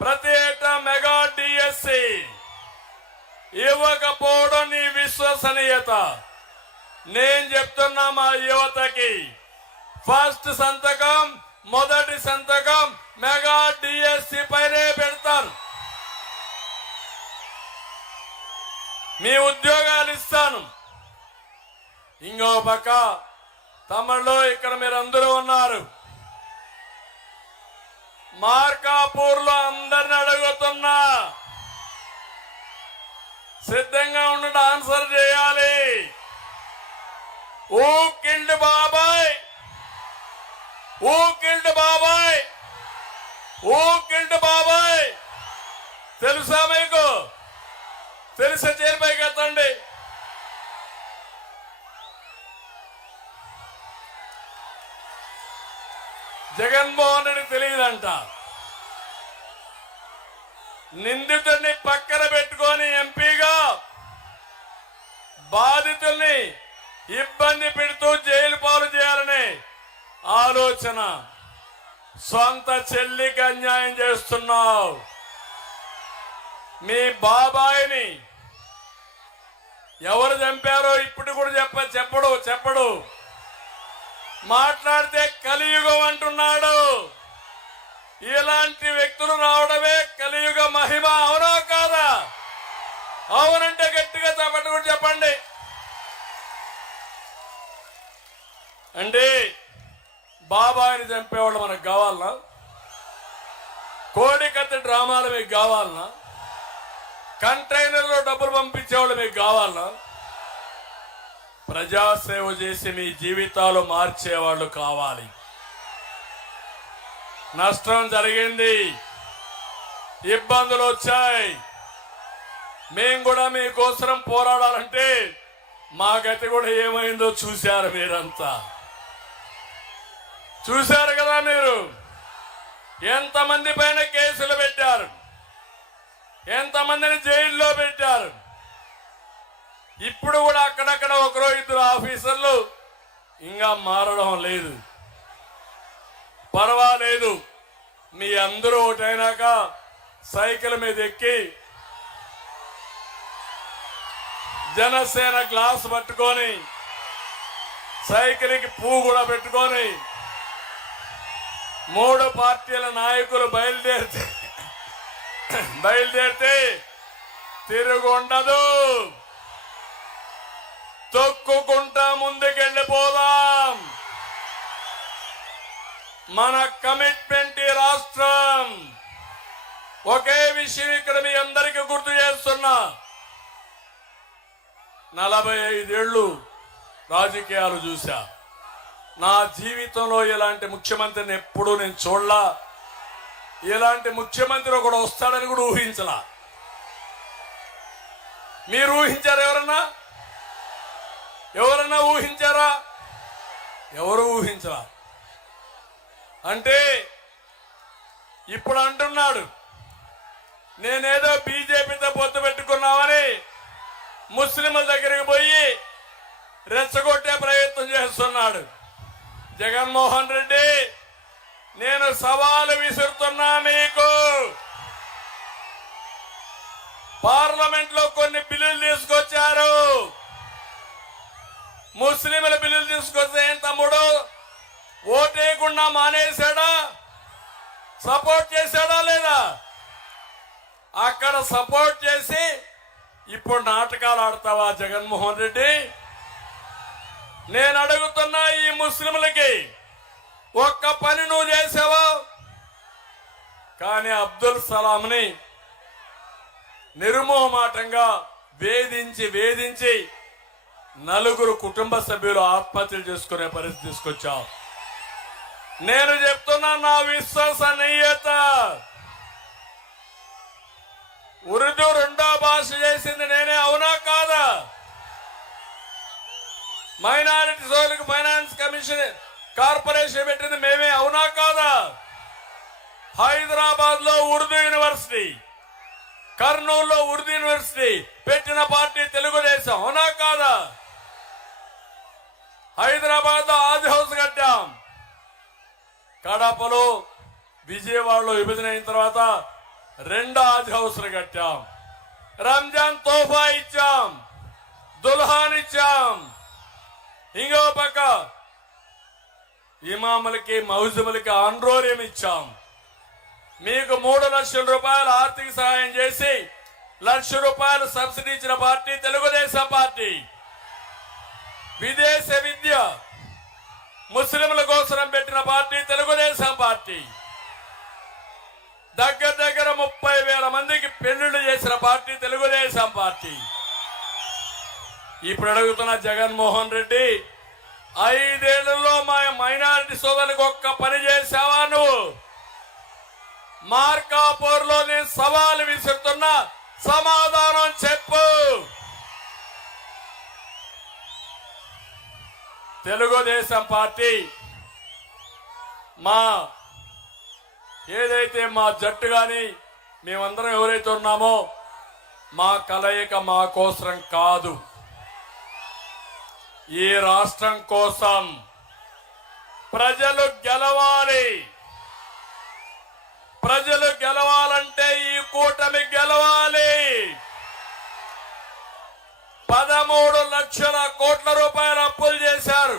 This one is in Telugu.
ప్రతి ఏటా మెగా డిఎస్సి ఇవ్వకపోవడం నీ విశ్వసనీయత. నేను చెప్తున్నా మా యువతకి, ఫస్ట్ సంతకం, మొదటి సంతకం మెగా డిఎస్సి పైనే పెడతాను. మీ ఉద్యోగాలు ఇస్తాను. ఇంకో పక్క తమిళలో ఇక్కడ మీరందరూ ఉన్నారు. మార్కాపూర్ లో అందరిని అడుగుతున్నా, సిద్ధంగా ఉండి ఆన్సర్ చేయాలి. ఊ కిల్డ్ బాబాయ్, ఊ కిల్డ్ బాబాయ్, ఊ కిల్డ్ బాబాయ్. తెలుసా మీకు? తెలిసే చేరిపైకి ఎత్తండి. జగన్మోహన్ రెడ్డి తెలియదంట. నిందితుడిని పక్కన పెట్టుకొని ఎంపీగా బాధితుల్ని ఇబ్బంది పెడుతూ జైలు పాలు చేయాలనే ఆలోచన. సొంత చెల్లికి అన్యాయం చేస్తున్నావు. మీ బాబాయిని ఎవరు చంపారో ఇప్పుడు కూడా చెప్పడు. మాట్లాడితే కలియుగం అంటున్నాడు. ఇలాంటి వ్యక్తులు రావడమే కలియుగ మహిమ. అవునా కాదా? అవునంటే గట్టిగా పట్టుకుని చెప్పండి. అంటే బాబాయిని చంపేవాళ్ళు మనకు కావాలనా? కోడికత్తి డ్రామాలు మీకు కావాలనా? కంటైనర్లో డబ్బులు పంపించేవాళ్ళు మీకు కావాలనా? ప్రజాసేవ చేసి మీ జీవితాలు మార్చేవాళ్ళు కావాలి. నష్టం జరిగింది, ఇబ్బందులు వచ్చాయి. మేము కూడా మీకోసం పోరాడాలంటే మా గతి కూడా ఏమైందో చూశారు. మీరంతా చూశారు కదా. మీరు ఎంతమంది పైన కేసులు పెట్టారు, ఎంతమందిని జైల్లో పెట్టారు. ఇప్పుడు కూడా అక్కడక్కడ ఒకరో ఇద్దరు ఆఫీసర్లు ఇంకా మారడం లేదు. పర్వాలేదు, మీ అందరూ ఒకటైనాక సైకిల్ మీద ఎక్కి జనసేన గ్లాస్ పట్టుకొని సైకిల్కి పువ్వు కూడా పెట్టుకొని 3 పార్టీల నాయకులు బయలుదేరితే తిరుగుండదు. తొక్కుకుంటా ముందుకెళ్ళిపోదాం. మన కమిట్మెంట్ ఈ రాష్ట్రం. ఒకే విషయం ఇక్కడ మీ అందరికీ గుర్తు చేస్తున్నా. 45 ఏళ్ళు రాజకీయాలు చూశా. నా జీవితంలో ఇలాంటి ముఖ్యమంత్రిని ఎప్పుడూ నేను చూడలా. ఇలాంటి ముఖ్యమంత్రి ఒకడు వస్తాడని కూడా ఊహించలా. మీరు ఊహించారా? ఎవరన్నా ఊహించారా? ఎవరు ఊహించరా. అంటే ఇప్పుడు అంటున్నాడు నేనేదో బీజేపీతో పొత్తు పెట్టుకున్నామని ముస్లింల దగ్గరికి పోయి రెచ్చగొట్టే ప్రయత్నం చేస్తున్నాడు. జగన్మోహన్ రెడ్డి, నేను సవాలు విసురుతున్నా మీకు. పార్లమెంట్ లో కొన్ని బిల్లులు తీసుకొచ్చారు. ముస్లింల బిల్లులు తీసుకొస్తే ఏం తమ్ముడు, ఓటేయకుండా మానేశాడా? సపోర్ట్ చేశాడా లేదా? అక్కడ సపోర్ట్ చేసి ఇప్పుడు నాటకాలు ఆడతావా జగన్మోహన్ రెడ్డి? నేను అడుగుతున్నా, ఈ ముస్లింలకి ఒక్క పని నువ్వు చేసావా? కానీ అబ్దుల్ సలాంని నిర్మోహమాటంగా వేధించి 4 కుటుంబ సభ్యులు ఆత్మహత్యలు చేసుకునే పరిస్థితి తీసుకొచ్చావు. నేను చెప్తున్నా, నా విశ్వసనీయత. ఉర్దూ 2వ భాష చేసింది నేనే, అవునా కాదా? మైనారిటీ సోదరులకు ఫైనాన్స్ కమిషన్ కార్పొరేషన్ పెట్టింది మేమే, అవునా కాదా? హైదరాబాద్ లో ఉర్దూ యూనివర్సిటీ, కర్నూలులో ఉర్దూ యూనివర్సిటీ పెట్టిన పార్టీ తెలుగుదేశం, అవునా కాదా? హైదరాబాద్ లో ఆది హౌస్ కట్టాం. కడపలో, విజయవాడలో విభజన అయిన తర్వాత 2 హాజ్ హౌస్లు కట్టాం, రంజాన్ తోఫా ఇచ్చాం, దుల్హాన్ ఇచ్చాం. ఇంకో పక్క ఇమాములకి మౌజుములకి ఆండ్రోరియం ఇచ్చాం. మీకు 3 లక్షల రూపాయలు ఆర్థిక సహాయం చేసి 1 లక్ష రూపాయలు సబ్సిడీ ఇచ్చిన పార్టీ తెలుగుదేశం పార్టీ. విదేశ విద్య ముస్లింల కోసం పెట్టిన పార్టీ తెలుగుదేశం పార్టీ. దగ్గర దగ్గర 30,000 మందికి పెళ్లిళ్లు చేసిన పార్టీ తెలుగుదేశం పార్టీ. ఇప్పుడు అడుగుతున్న జగన్మోహన్ రెడ్డి, 5 ఏళ్లలో మా మైనారిటీ సోదరులకు ఒక్క పని చేశావా నువ్వు? మార్కాపూర్ లో నేను సవాలు విసురుతున్నా, సమాధానం చెప్పు. తెలుగుదేశం పార్టీ ఏదైతే మా జట్టు గాని మేమందరం ఎవరైతే ఉన్నామో మా కలయిక మా కోసం కాదు, ఈ రాష్ట్రం కోసం. ప్రజలు గెలవాలి. ప్రజలు గెలవాలంటే ఈ కూటమి గెలవాలి. 13 లక్షల కోట్ల రూపాయలు అప్పులు చేశారు.